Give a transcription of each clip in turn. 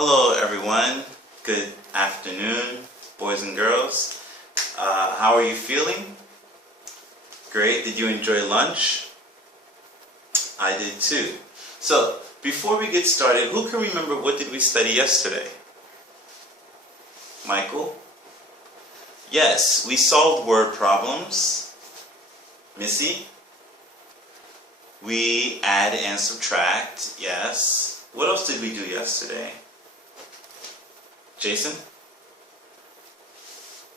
Hello everyone, good afternoon boys and girls. How are you feeling? Great, did you enjoy lunch? I did too. So before we get started, who can remember what did we study yesterday? Michael? Yes, we solved word problems. Missy? We add and subtract, yes. What else did we do yesterday? Jason?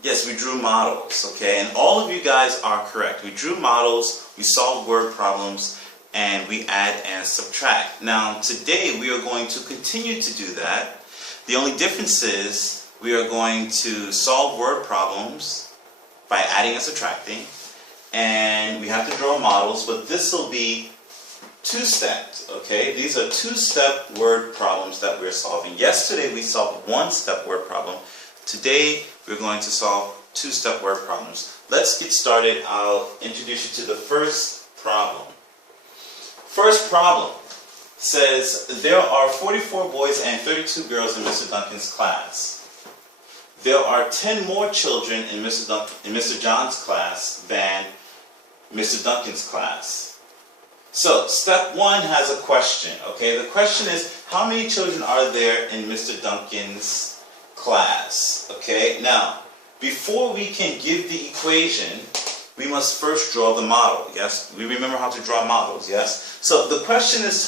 Yes, we drew models, okay? And all of you guys are correct. We drew models, we solved word problems, and we add and subtract. Now, today we are going to continue to do that. The only difference is we are going to solve word problems by adding and subtracting, and we have to draw models, but this will be two-stepped, okay? These are two-step word problems that we're solving. Yesterday we solved one-step word problem. Today we're going to solve two-step word problems. Let's get started. I'll introduce you to the first problem. First problem says there are 44 boys and 32 girls in Mr. Duncan's class. There are 10 more children in Mr. John's class than Mr. Duncan's class. So, step one has a question, okay? The question is, how many children are there in Mr. Duncan's class, okay? Now, before we can give the equation, we must first draw the model, yes? We remember how to draw models, yes? So, the question is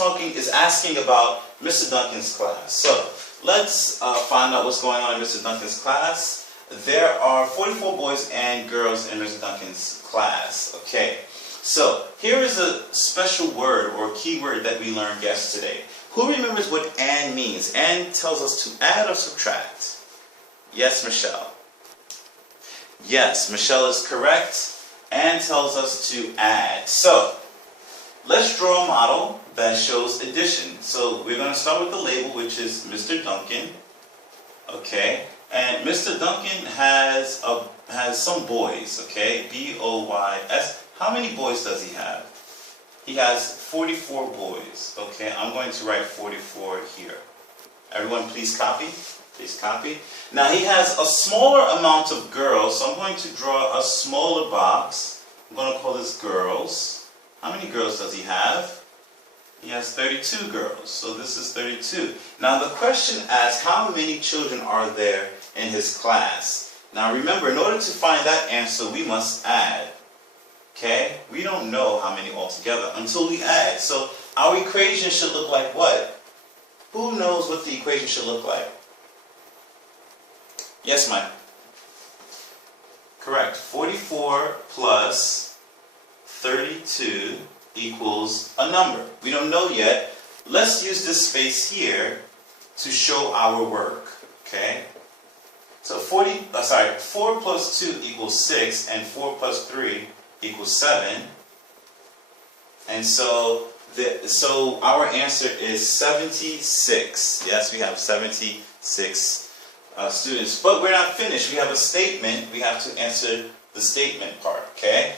asking about Mr. Duncan's class. So, let's find out what's going on in Mr. Duncan's class. There are 44 boys and girls in Mr. Duncan's class, okay? So, here is a special word or keyword that we learned yesterday. Who remembers what and means? And tells us to add or subtract. Yes, Michelle. Yes, Michelle is correct. And tells us to add. So, let's draw a model that shows addition. So, we're going to start with the label, which is Mr. Duncan. Okay. And Mr. Duncan has some boys. Okay. B-O-Y-S. How many boys does he have? He has 44 boys. Okay, I'm going to write 44 here. Everyone please copy. Please copy. Now he has a smaller amount of girls, so I'm going to draw a smaller box. I'm going to call this girls. How many girls does he have? He has 32 girls, so this is 32. Now the question asks, how many children are there in his class? Now remember, in order to find that answer, we must add. Okay, we don't know how many altogether until we add. So our equation should look like what? Who knows what the equation should look like? Yes, Mike. Correct. 44 plus 32 equals a number. We don't know yet. Let's use this space here to show our work. Okay. So 4 plus 2 equals 6, and 4 plus 3 equals 7, and so our answer is 76. Yes, we have 76 students, but we're not finished. We have a statement. We have to answer the statement part. Okay,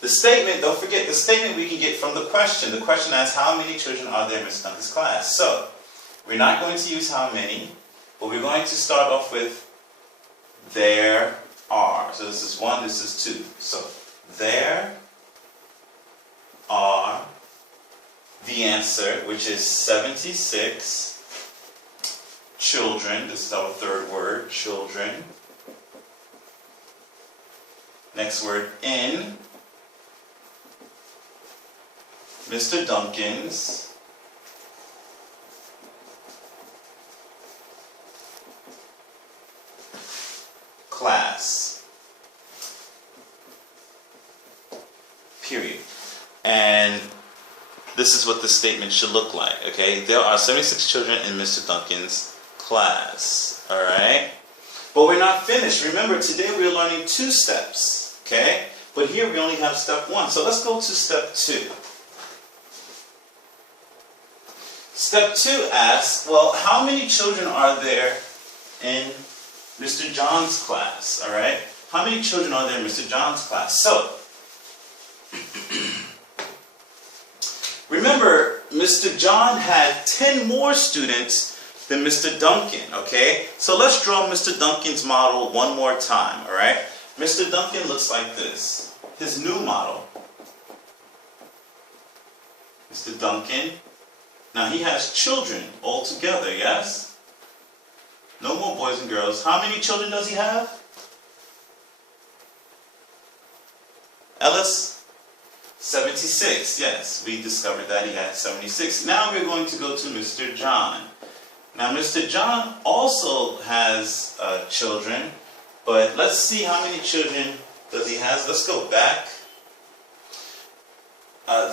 the statement. Don't forget the statement we can get from the question. The question asks, how many children are there in Mr. Duncan's class? So we're not going to use how many, but we're going to start off with there are. So this is 1. This is 2. So there are the answer, which is 76 children. This is our third word, children. Next word, in Mr. Duncan's class. Period. And this is what the statement should look like, okay? There are 76 children in Mr. Duncan's class, all right? But we're not finished. Remember, today we're learning two steps, okay? But here we only have step 1. So let's go to step 2. Step 2 asks, well, how many children are there in Mr. John's class, all right? How many children are there in Mr. John's class? So, remember, Mr. John had 10 more students than Mr. Duncan, okay? So let's draw Mr. Duncan's model one more time, all right? Mr. Duncan looks like this. His new model. Mr. Duncan. Now he has children all together, yes? No more boys and girls. How many children does he have? Ellis? 76, yes. We discovered that he had 76. Now we're going to go to Mr. John. Now Mr. John also has children, but let's see how many children does he have. Let's go back.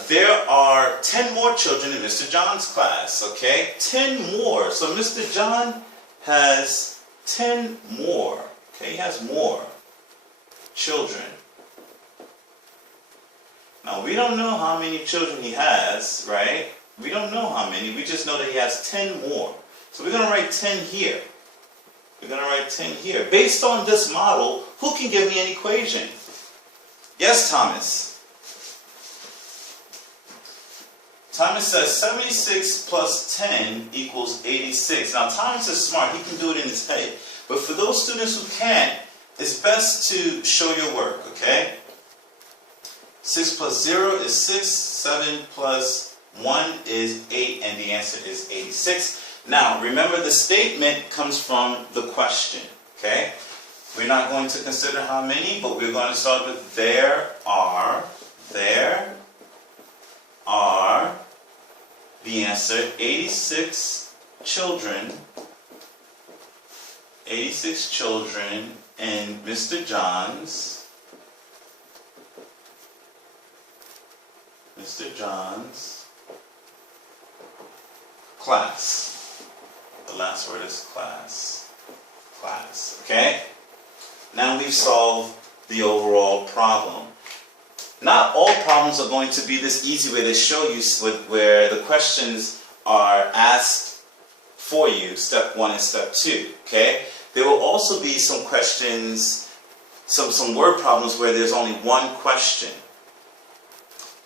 There are 10 more children in Mr. John's class, okay? 10 more. So Mr. John has 10 more, okay? He has more children. Now we don't know how many children he has, right? We don't know how many. We just know that he has 10 more. So we're going to write 10 here. We're going to write 10 here. Based on this model, who can give me an equation? Yes, Thomas. Thomas says 76 plus 10 equals 86. Now Thomas is smart. He can do it in his head. But for those students who can't, it's best to show your work, okay? 6 plus 0 is 6. 7 plus 1 is 8. And the answer is 86. Now, remember the statement comes from the question, okay? We're not going to consider how many, but we're going to start with there are, the answer, 86 children in Mr. John's class. The last word is class. Class, okay? Now we've solved the overall problem. Not all problems are going to be this easy way they show you, where the questions are asked for you, step 1 and step 2, okay? There will also be some questions, some word problems where there's only one question.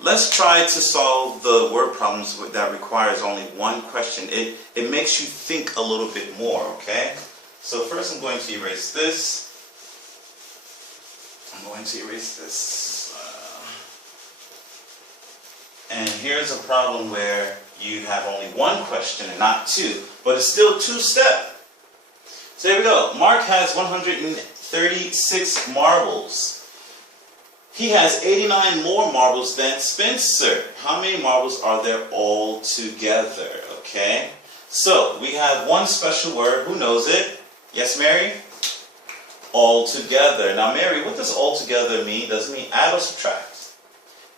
Let's try to solve the word problems that requires only one question. It makes you think a little bit more, okay? So first I'm going to erase this. And here's a problem where you have only one question and not two, but it's still two-step. So here we go. Mark has 136 marbles. He has 89 more marbles than Spencer. How many marbles are there all together? Okay. So we have one special word. Who knows it? Yes, Mary? All together. Now, Mary, what does all together mean? Does it mean add or subtract?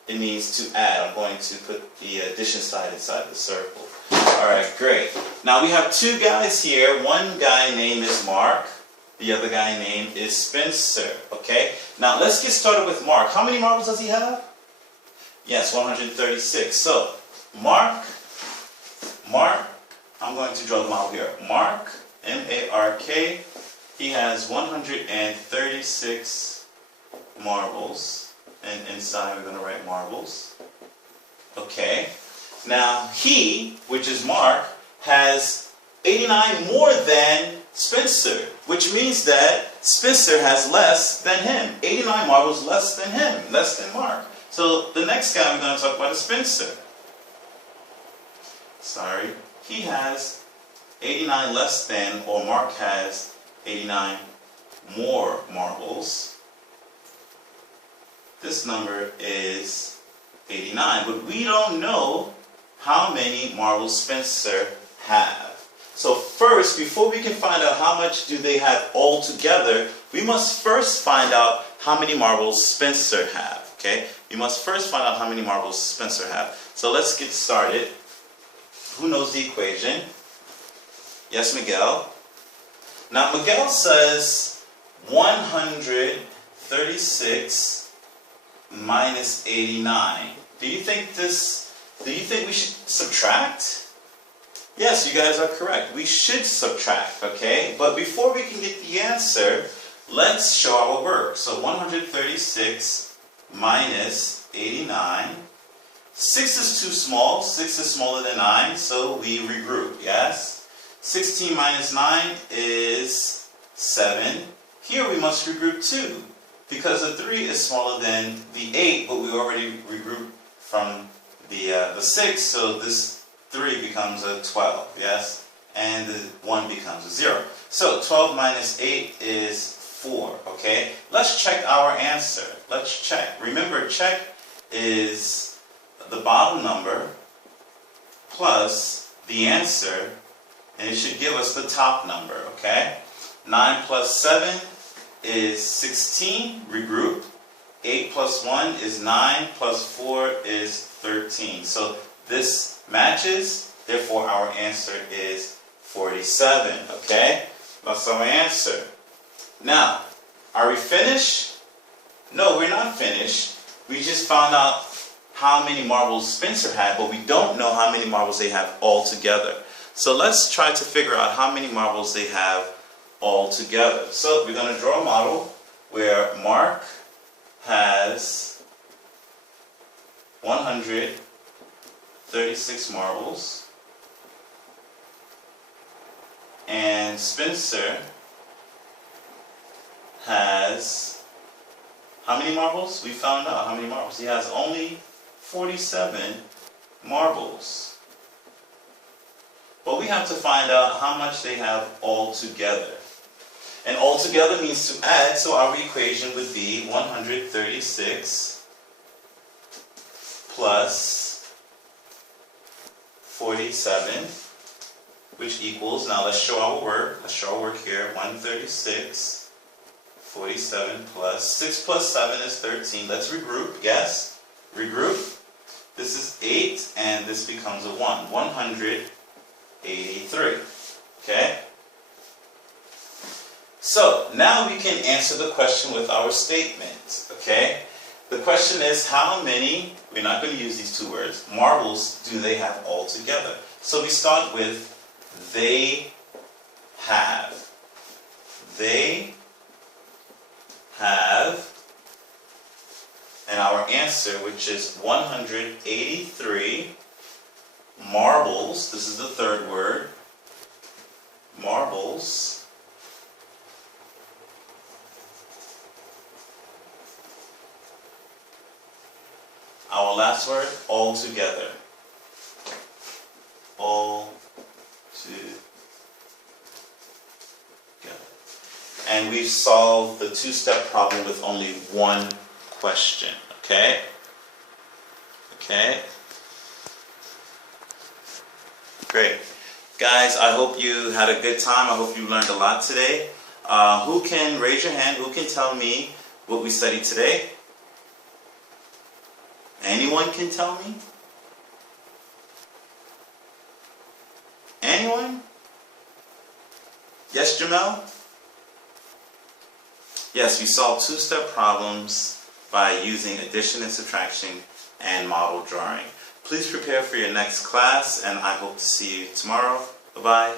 It means to add. I'm going to put the addition sign inside the circle. Alright, great. Now we have two guys here. One guy name is Mark. The other guy name is Spencer. Okay? Now let's get started with Mark. How many marbles does he have? Yes, 136. So, Mark, I'm going to draw the model here. Mark, M-A-R-K, he has 136 marbles. And inside we're going to write marbles. Okay. Now he, which is Mark, has 89 more than Spencer, which means that Spencer has less than him. 89 marbles less than him, less than Mark. So the next guy we're going to talk about is Spencer. Sorry. He has 89 less than, or Mark has 89 more marbles. This number is 89, but we don't know how many marbles Spencer have. So first, before we can find out how much do they have all together, we must first find out how many marbles Spencer have, okay? We must first find out how many marbles Spencer have. So let's get started. Who knows the equation? Yes, Miguel. Now, Miguel says 136 minus 89. Do you think we should subtract? Yes, you guys are correct. We should subtract, okay? But before we can get the answer, let's show our work. So 136 minus 89. 6 is too small. 6 is smaller than 9, so we regroup, yes? 16 minus 9 is 7. Here we must regroup 2 because the 3 is smaller than the 8, but we already regrouped from the 6, so this 3 becomes a 12, yes? And the 1 becomes a 0. So 12 minus 8 is 4, okay? Let's check our answer. Let's check. Remember, check is the bottom number plus the answer, and it should give us the top number, okay? 9 plus 7 is 16, regroup. 8 plus 1 is 9, plus 4 is 13. So this matches, therefore our answer is 47, okay? That's our answer. Now, are we finished? No, we're not finished. We just found out how many marbles Spencer had, but we don't know how many marbles they have all together. So let's try to figure out how many marbles they have all together. So we're going to draw a model where Mark has 136 marbles and Spencer has how many marbles? We found out how many marbles. He has only 47 marbles. But we have to find out how much they have all together. And all together means to add, so our equation would be 136 plus 47, which equals, now let's show our work. Let's show our work here. 136, 47 plus, 6 plus 7 is 13. Let's regroup, yes? Regroup. This is 8, and this becomes a 1. 183, okay? So, now we can answer the question with our statement, okay? The question is, how many, we're not going to use these two words, marbles do they have all together? So we start with, they have. They have, and our answer, which is 183 marbles, this is the third word, marbles, our last word, all together. All together. And we've solved the two-step problem with only one question, okay? Okay? Great. Guys, I hope you had a good time. I hope you learned a lot today. Who can raise your hand? Who can tell me what we studied today? Anyone can tell me? Anyone? Yes, Jamel? Yes, we solved two-step problems by using addition and subtraction and model drawing. Please prepare for your next class, and I hope to see you tomorrow. Bye-bye.